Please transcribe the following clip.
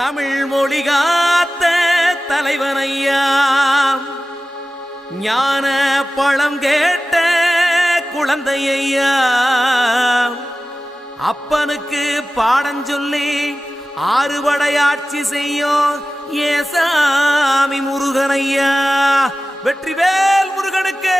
தமிழ் மொழி காத்த தலைவனையா, ஞான பழம் கேட்ட குழந்தையா, அப்பனுக்கு பாடம் சொல்லி ஆறுபடையாட்சி செய்யும் ஏசாமி முருகனையா. வெற்றிவேல் முருகனுக்கு.